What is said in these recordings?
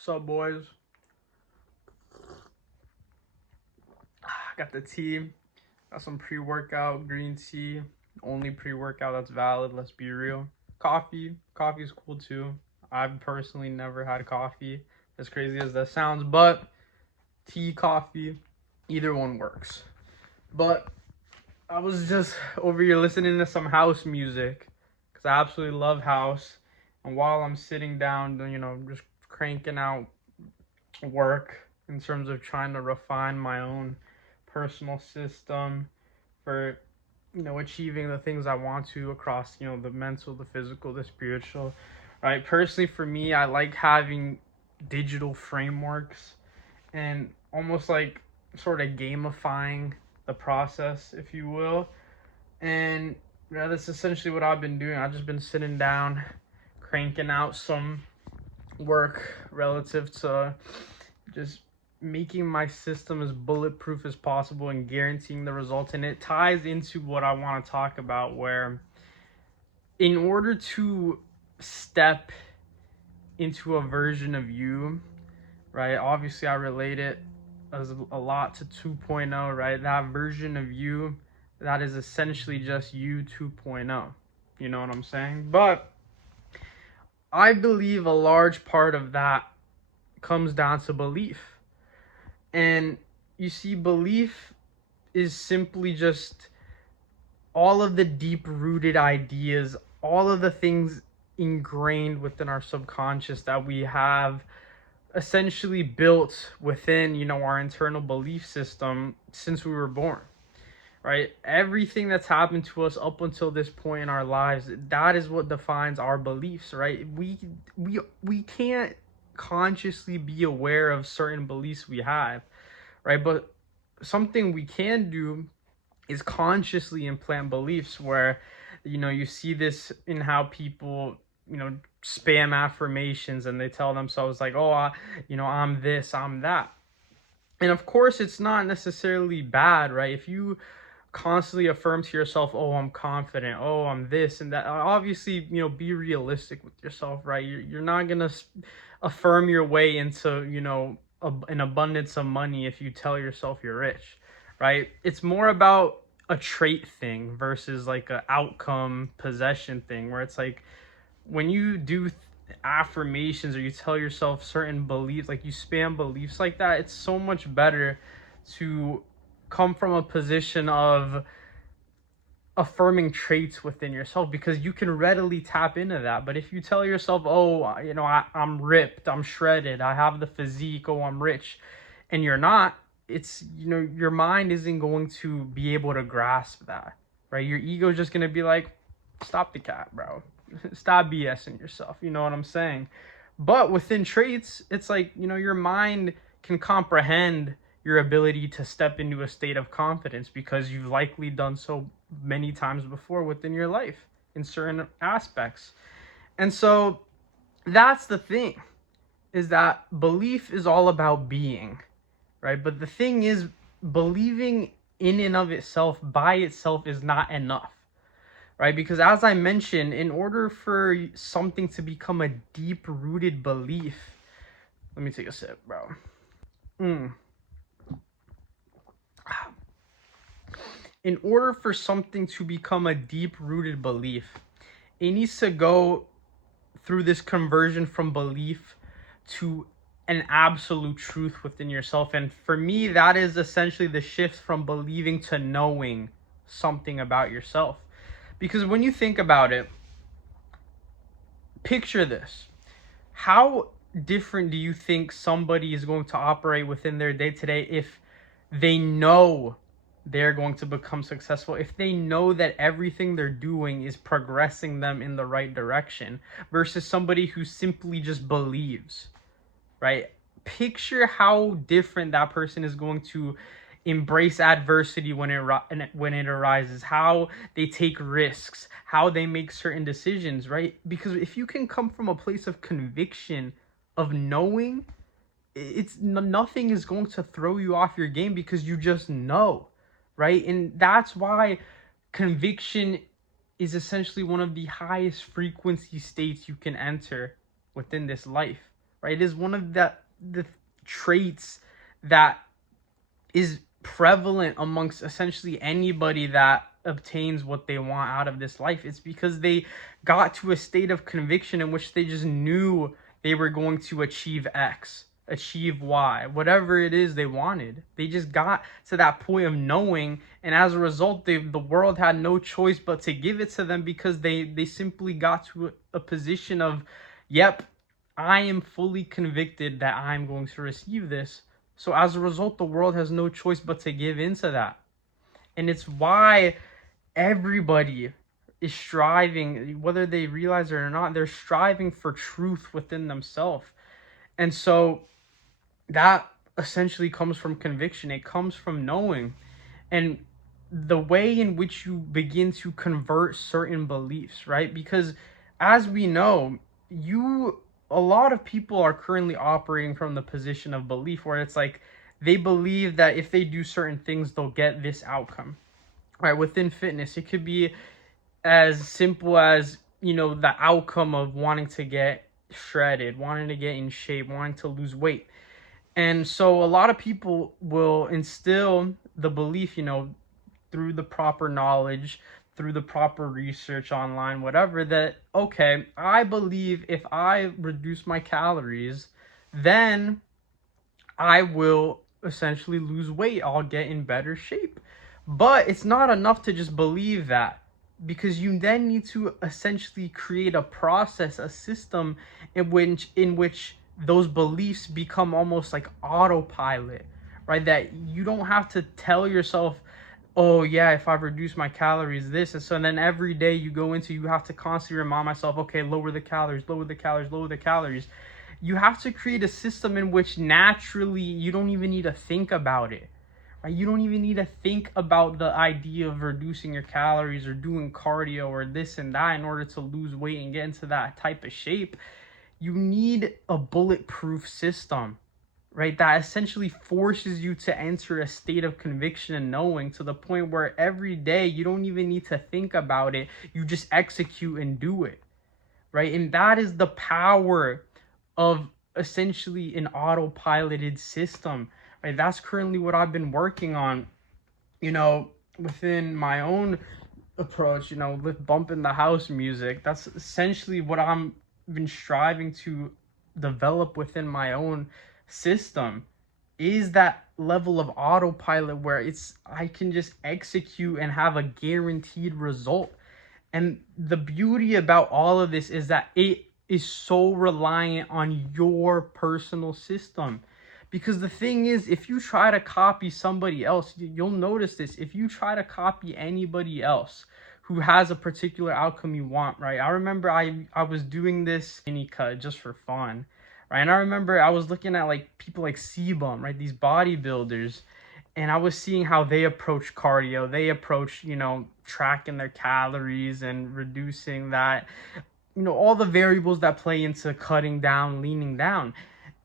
What's up, boys? Got the tea. Got some pre-workout green tea. Only pre-workout that's valid, let's be real. Coffee. Coffee's cool too. I've personally never had coffee, as crazy as that sounds, but tea, coffee, either one works. But I was just over here listening to some house music because I absolutely love house. And while I'm sitting down, just cranking out work in terms of trying to refine my own personal system for achieving the things I want to across the mental, the physical, the spiritual. Right, personally for me, I like having digital frameworks and almost like sort of gamifying the process, if you will. And that's essentially what I've been doing. I've just been sitting down cranking out some work relative to just making my system as bulletproof as possible and guaranteeing the results. And it ties into what I want to talk about, where in order to step into a version of you, right, obviously I relate it as a lot to 2.0, right? That version of you, that is essentially just you 2.0. You know what I'm saying? But I believe a large part of that comes down to belief. And you see, belief is simply just all of the deep-rooted ideas, all of the things ingrained within our subconscious that we have essentially built within, our internal belief system since we were born, right? Everything that's happened to us up until this point in our lives, that is what defines our beliefs, right? We can't consciously be aware of certain beliefs we have, right? But something we can do is consciously implant beliefs where, you see this in how people, spam affirmations, and they tell themselves like, oh, I'm this, I'm that. And of course, it's not necessarily bad, right? If you constantly affirm to yourself, oh, I'm confident, oh, I'm this and that, obviously, be realistic with yourself, right? You're not going to affirm your way into, an abundance of money if you tell yourself you're rich, right? It's more about a trait thing versus like a outcome possession thing, where it's like when you do affirmations or you tell yourself certain beliefs, like you spam beliefs like that, it's so much better to come from a position of affirming traits within yourself, because you can readily tap into that. But if you tell yourself, oh, I'm ripped, I'm shredded, I have the physique, oh, I'm rich, and you're not, it's, your mind isn't going to be able to grasp that, right? Your ego is just going to be like, stop the cat, bro. Stop BSing yourself. You know what I'm saying? But within traits, it's like, your mind can comprehend your ability to step into a state of confidence because you've likely done so many times before within your life in certain aspects. And so that's the thing, is that belief is all about being, right? But the thing is, believing in and of itself, by itself, is not enough, right? Because as I mentioned, in order for something to become a deep-rooted belief, let me take a sip, bro. In order for something to become a deep-rooted belief, it needs to go through this conversion from belief to an absolute truth within yourself. And for me, that is essentially the shift from believing to knowing something about yourself. Because when you think about it, picture this. How different do you think somebody is going to operate within their day-to-day if they know they're going to become successful, if they know that everything they're doing is progressing them in the right direction, versus somebody who simply just believes, right? Picture how different that person is going to embrace adversity when it arises, how they take risks, how they make certain decisions, right? Because if you can come from a place of conviction, of knowing, nothing is going to throw you off your game, because you just know, right? And that's why conviction is essentially one of the highest frequency states you can enter within this life, right? It is one of the traits that is prevalent amongst essentially anybody that obtains what they want out of this life. It's because they got to a state of conviction in which they just knew they were going to achieve X, achieve Y, whatever it is they wanted. They just got to that point of knowing, and as a result, the world had no choice but to give it to them, because they simply got to a position of, yep, I am fully convicted that I'm going to receive this. So as a result, the world has no choice but to give into that. And it's why everybody is striving, whether they realize it or not, they're striving for truth within themselves. And so that essentially comes from conviction. It comes from knowing. And the way in which you begin to convert certain beliefs, right? Because as we know, a lot of people are currently operating from the position of belief, where it's like they believe that if they do certain things, they'll get this outcome, right? Within fitness, it could be as simple as, the outcome of wanting to get shredded, wanting to get in shape, wanting to lose weight. And so a lot of people will instill the belief, through the proper knowledge, through the proper research online, whatever, that, okay, I believe if I reduce my calories, then I will essentially lose weight. I'll get in better shape. But it's not enough to just believe that, because you then need to essentially create a process, a system in which those beliefs become almost like autopilot, right? That you don't have to tell yourself, oh yeah, if I reduce my calories, this. And so then every day you have to constantly remind myself, okay, lower the calories, lower the calories, lower the calories. You have to create a system in which naturally you don't even need to think about it, right? You don't even need to think about the idea of reducing your calories or doing cardio or this and that in order to lose weight and get into that type of shape. You need a bulletproof system, right? That essentially forces you to enter a state of conviction and knowing, to the point where every day you don't even need to think about it. You just execute and do it, right? And that is the power of essentially an autopiloted system, right? That's currently what I've been working on, within my own approach, with bumping the house music. That's essentially what I'm been striving to develop within my own system, is that level of autopilot where I can just execute and have a guaranteed result. And the beauty about all of this is that it is so reliant on your personal system. Because the thing is, if you try to copy somebody else, you'll notice this. If you try to copy anybody else who has a particular outcome you want, right? I remember I was doing this mini cut just for fun, right? And I remember I was looking at like people like C-Bum, right? These bodybuilders. And I was seeing how they approach cardio. They approach, tracking their calories and reducing that, all the variables that play into cutting down, leaning down.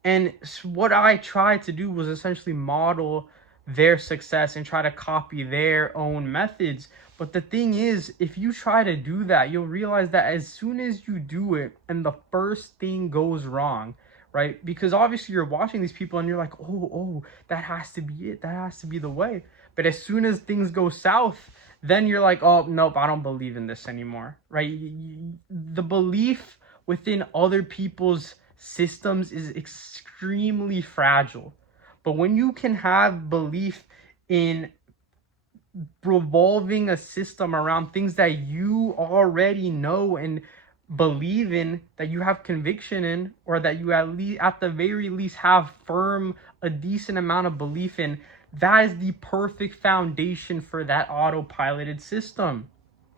And what I tried to do was essentially model their success and try to copy their own methods. But the thing is, if you try to do that, you'll realize that as soon as you do it and the first thing goes wrong, right? Because obviously you're watching these people and you're like, oh, that has to be it. That has to be the way. But as soon as things go south, then you're like, oh, nope, I don't believe in this anymore, right? The belief within other people's systems is extremely fragile. But when you can have belief in revolving a system around things that you already know and believe in, that you have conviction in, or that you at the very least have a decent amount of belief in, that is the perfect foundation for that autopiloted system.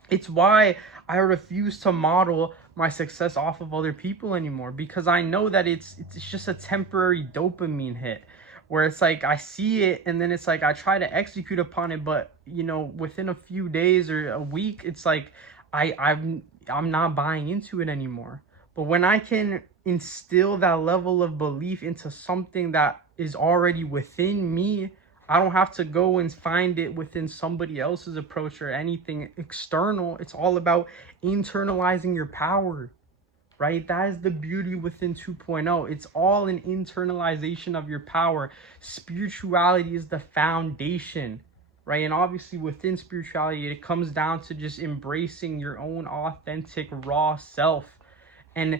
It's why I refuse to model my success off of other people anymore, because I know that it's just a temporary dopamine hit, where it's like I see it and then it's like I try to execute upon it, but within a few days or a week, it's like I'm not buying into it anymore. But when I can instill that level of belief into something that is already within me, I don't have to go and find it within somebody else's approach or anything external. It's all about internalizing your power, right? That is the beauty within 2.0. It's all an internalization of your power. Spirituality is the foundation, right? And obviously within spirituality, it comes down to just embracing your own authentic, raw self and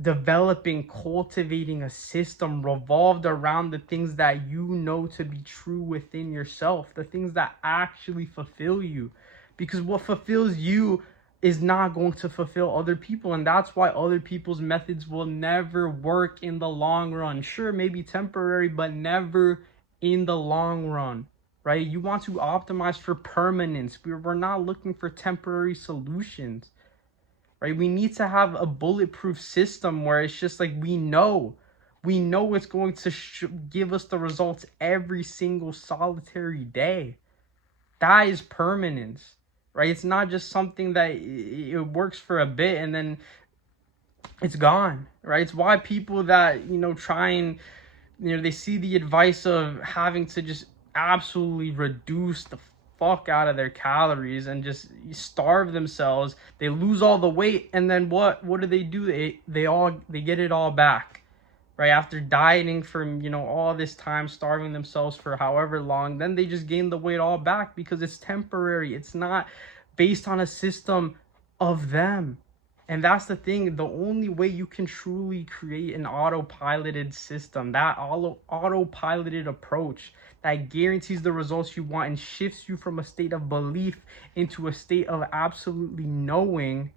developing, cultivating a system revolved around the things that you know to be true within yourself, the things that actually fulfill you. Because what fulfills you is not going to fulfill other people, and that's why other people's methods will never work in the long run. Sure, maybe temporary, but never in the long run, right? You want to optimize for permanence. We're not looking for temporary solutions, right? We need to have a bulletproof system where it's just like we know it's going to give us the results every single solitary day. That is permanence, right? It's not just something that it works for a bit and then it's gone, right? It's why people that, try and, they see the advice of having to just absolutely reduce the fuck out of their calories and just starve themselves. They lose all the weight, and then what do? They get it all back, right? After dieting for all this time, starving themselves for however long, then they just gain the weight all back because it's temporary. It's not based on a system of them. And that's the thing. The only way you can truly create an autopiloted system, that autopiloted approach that guarantees the results you want and shifts you from a state of belief into a state of absolutely knowing,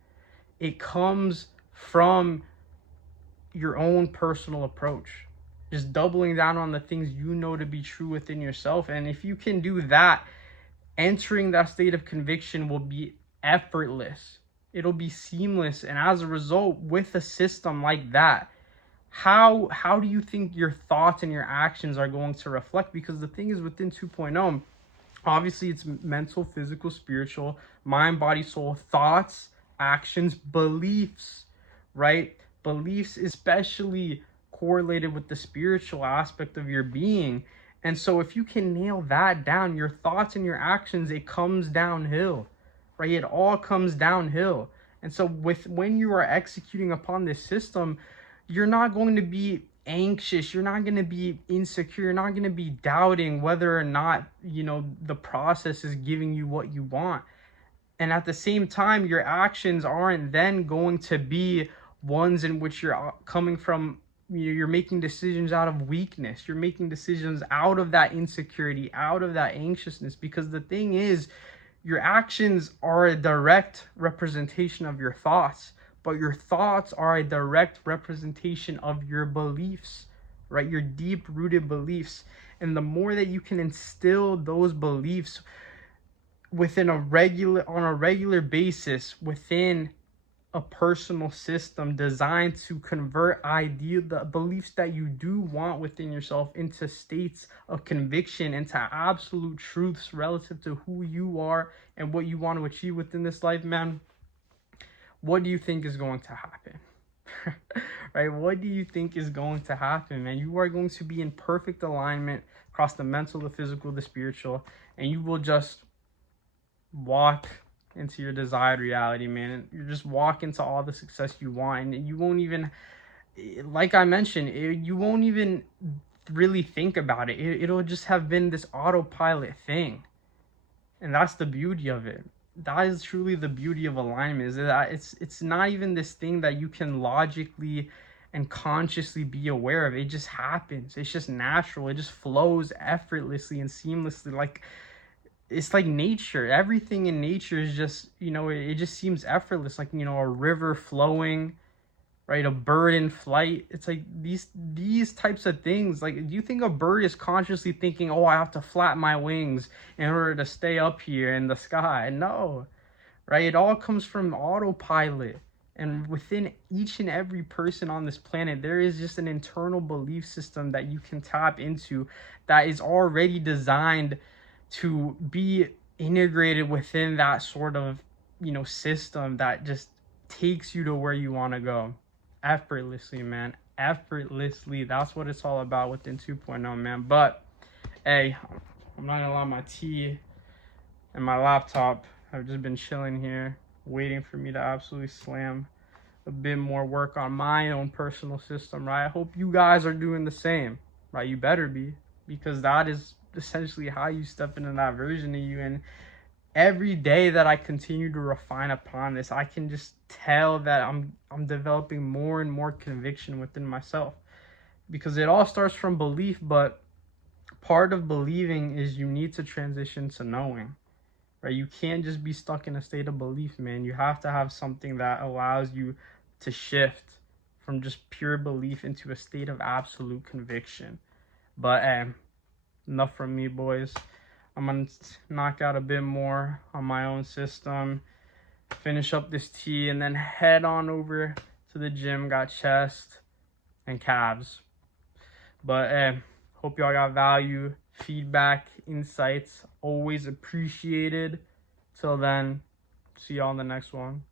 it comes from your own personal approach. Just doubling down on the things you know to be true within yourself. And if you can do that, entering that state of conviction will be effortless. It'll be seamless. And as a result, with a system like that, how do you think your thoughts and your actions are going to reflect? Because the thing is, within 2.0, obviously it's mental, physical, spiritual, mind, body, soul, thoughts, actions, beliefs, right? Beliefs especially correlated with the spiritual aspect of your being. And so if you can nail that down, your thoughts and your actions, it comes downhill, right? It all comes downhill. And so when you are executing upon this system, you're not going to be anxious. You're not going to be insecure. You're not going to be doubting whether or not, the process is giving you what you want. And at the same time, your actions aren't then going to be ones in which you're coming from, you're making decisions out of weakness. You're making decisions out of that insecurity, out of that anxiousness. Because the thing is, your actions are a direct representation of your thoughts, but your thoughts are a direct representation of your beliefs, right? Your deep-rooted beliefs. And the more that you can instill those beliefs on a regular basis within a personal system designed to convert the beliefs that you do want within yourself into states of conviction, into absolute truths relative to who you are and what you want to achieve within this life, man, what do you think is going to happen? Right? What do you think is going to happen, man? You are going to be in perfect alignment across the mental, the physical, the spiritual, and you will just walk into your desired reality, man. And you just walk into all the success you want, and you won't even, like I mentioned, you won't even really think about it. It'll just have been this autopilot thing. And that's the beauty of it. That is truly the beauty of alignment, is that it's not even this thing that you can logically and consciously be aware of. It just happens. It's just natural. It just flows effortlessly and seamlessly. Like, it's like nature. Everything in nature is just, it just seems effortless. Like, a river flowing, right? A bird in flight. It's like these types of things. Like, do you think a bird is consciously thinking, oh, I have to flap my wings in order to stay up here in the sky? No, right? It all comes from autopilot. And within each and every person on this planet, there is just an internal belief system that you can tap into that is already designed to be integrated within that sort of, system that just takes you to where you want to go effortlessly, man. Effortlessly. That's what it's all about within 2.0, man. But hey, I'm not gonna lie, my tea and my laptop have just been chilling here, waiting for me to absolutely slam a bit more work on my own personal system, right? I hope you guys are doing the same, right? You better be, because that is essentially how you step into that version of you. And every day that I continue to refine upon this, I can just tell that I'm developing more and more conviction within myself, because it all starts from belief, but part of believing is you need to transition to knowing, right? You can't just be stuck in a state of belief, man. You have to have something that allows you to shift from just pure belief into a state of absolute conviction. But enough from me, boys. I'm gonna knock out a bit more on my own system, finish up this tea, and then head on over to the gym. Got chest and calves. But hope y'all got value, feedback, insights. Always appreciated. Till then, see y'all in the next one.